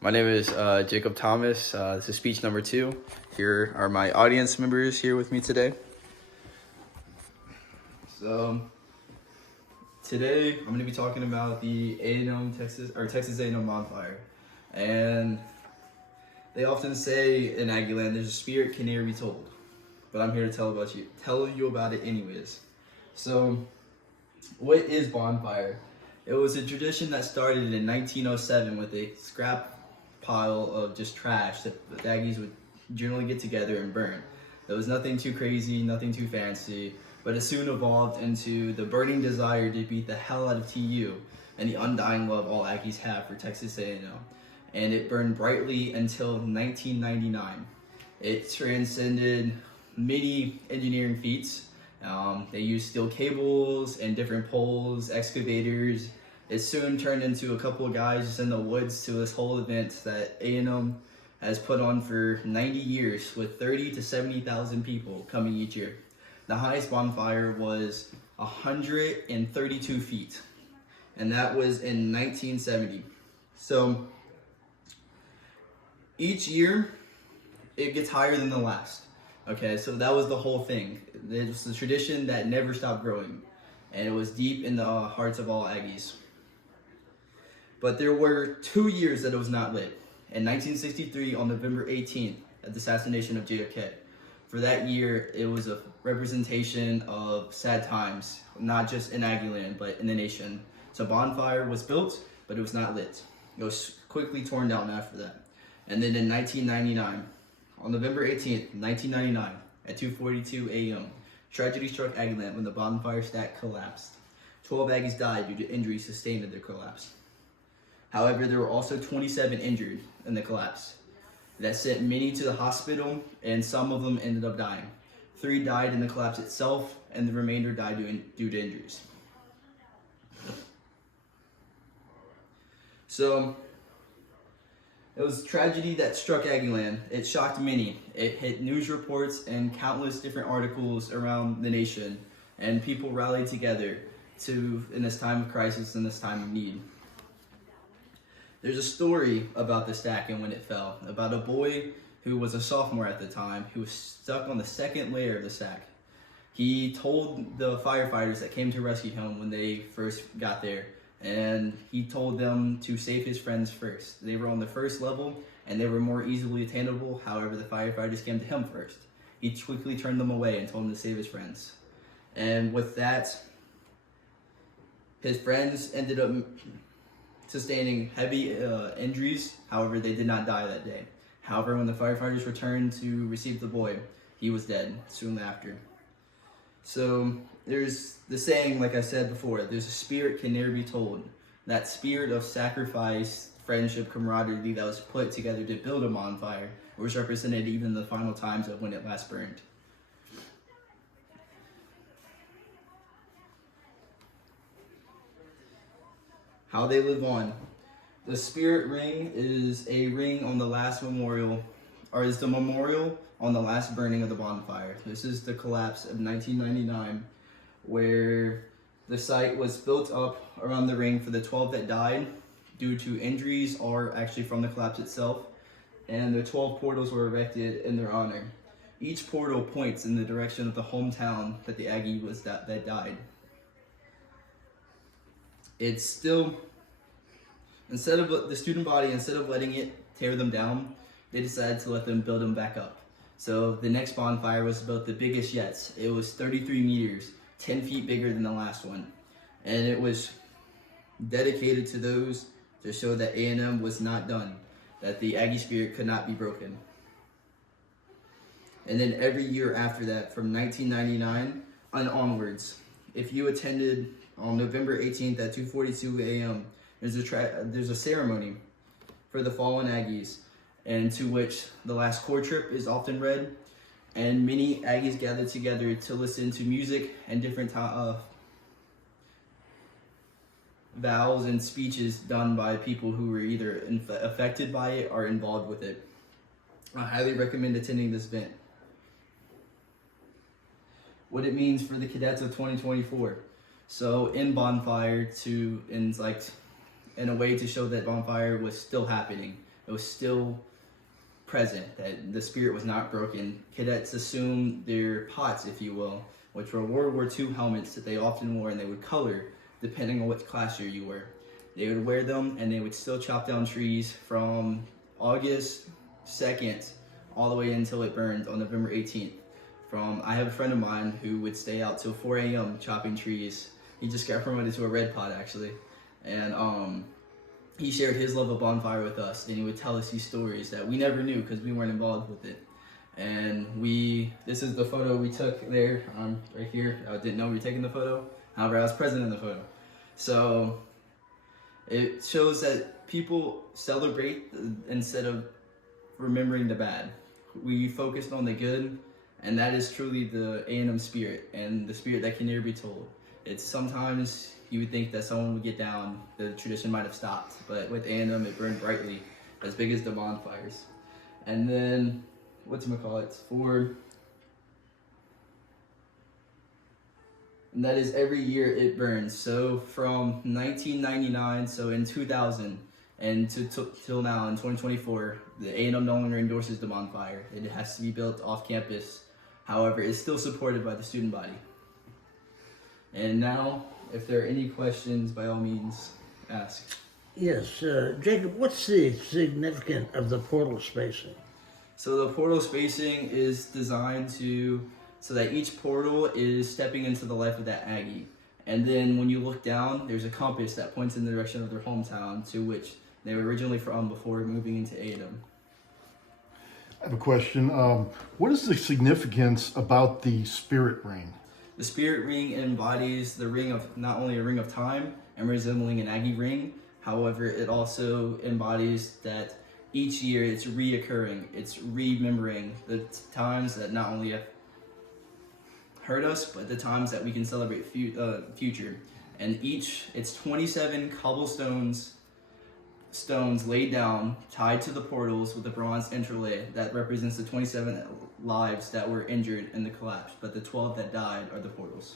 My name is Jacob Thomas. This is speech number 2. Here are my audience members here with me today. So today I'm going to be talking about the Texas A&M bonfire. And they often say in Aggie land, there's a spirit can never be told. But I'm here to tell you about it anyways. So what is bonfire? It was a tradition that started in 1907 with a scrap pile of just trash that the Aggies would generally get together and burn. There was nothing too crazy, nothing too fancy, but it soon evolved into the burning desire to beat the hell out of TU and the undying love all Aggies have for Texas A&M. And it burned brightly until 1999. It transcended many engineering feats. They used steel cables and different poles, excavators. It soon turned into a couple of guys just in the woods to this whole event that A&M has put on for 90 years with 30 to 70,000 people coming each year. The highest bonfire was 132 feet, and that was in 1970. So each year it gets higher than the last. Okay, so that was the whole thing. It was a tradition that never stopped growing, and it was deep in the hearts of all Aggies. But there were 2 years that it was not lit. In 1963, on November 18th, at the assassination of JFK. For that year, it was a representation of sad times, not just in Aggie land, but in the nation. So bonfire was built, but it was not lit. It was quickly torn down after that. And then in 1999, on November 18th, 1999, at 2:42 a.m., tragedy struck Aggie land when the bonfire stack collapsed. 12 Aggies died due to injuries sustained in the collapse. However, there were also 27 injured in the collapse. That sent many to the hospital, and some of them ended up dying. 3 died in the collapse itself, and the remainder died due to injuries. So, it was a tragedy that struck Aggie land. It shocked many. It hit news reports and countless different articles around the nation, and people rallied together in this time of crisis and this time of need. There's a story about the stack and when it fell, about a boy who was a sophomore at the time who was stuck on the second layer of the stack. He told the firefighters that came to rescue him when they first got there, and he told them to save his friends first. They were on the first level and they were more easily attainable. However, the firefighters came to him first. He quickly turned them away and told them to save his friends. And with that, his friends ended up sustaining heavy injuries. However, they did not die that day. However, when the firefighters returned to receive the boy, he was dead soon after. So there's the saying, like I said before, there's a spirit can never be told. That spirit of sacrifice, friendship, camaraderie that was put together to build a bonfire was represented even in the final times of when it last burned. How they live on. The spirit ring is a ring on the last memorial, or is the memorial on the last burning of the bonfire. This is the collapse of 1999, where the site was built up around the ring for the 12 that died due to injuries or actually from the collapse itself, and the 12 portals were erected in their honor. Each portal points in the direction of the hometown that the Aggie was that died. It's still, instead of the student body, instead of letting it tear them down, they decided to let them build them back up. So the next bonfire was about the biggest yet. It was 33 meters, 10 feet bigger than the last one. And it was dedicated to those to show that A&M was not done, that the Aggie spirit could not be broken. And then every year after that, from 1999 and onwards, if you attended on November 18th at 2:42 a.m., there's a ceremony for the fallen Aggies, and to which the last core trip is often read, and many Aggies gather together to listen to music and different vows and speeches done by people who were either affected by it or involved with it. I highly recommend attending this event. What it means for the cadets of 2024. So in bonfire in a way to show that bonfire was still happening. it was still present, that the spirit was not broken. Cadets assumed their pots, if you will, which were World War II helmets that they often wore, and they would color depending on what class year you were. They would wear them, and they would still chop down trees from August 2nd all the way until it burned on November 18th. I have a friend of mine who would stay out till 4 a.m. chopping trees. He just got promoted to a red pot, actually. And he shared his love of bonfire with us, and he would tell us these stories that we never knew because we weren't involved with it. And this is the photo we took there, right here. I didn't know we were taking the photo. However, I was present in the photo. So it shows that people celebrate instead of remembering the bad. We focused on the good, and that is truly the A&M spirit, and the spirit that can never be told. It's sometimes you would think that someone would get down, the tradition might have stopped, but with A&M it burned brightly, as big as the bonfires. And then, and that is every year it burns. So from 1999, so in 2000, and till now in 2024, the A&M no longer endorses the bonfire. It has to be built off campus. However, it's still supported by the student body. And now, if there are any questions, by all means, ask. Yes, Jacob, what's the significance of the portal spacing? So the portal spacing is designed so that each portal is stepping into the life of that Aggie. And then when you look down, there's a compass that points in the direction of their hometown, to which they were originally from before moving into A&M. I have a question. What is the significance about the spirit ring? The spirit ring embodies the ring of not only a ring of time and resembling an Aggie ring, however, it also embodies that each year it's reoccurring, it's remembering the times that not only have hurt us, but the times that we can celebrate future. And it's 27 stones laid down, tied to the portals with a bronze interlay that represents the 27 lives that were injured in the collapse, but the 12 that died are the portals.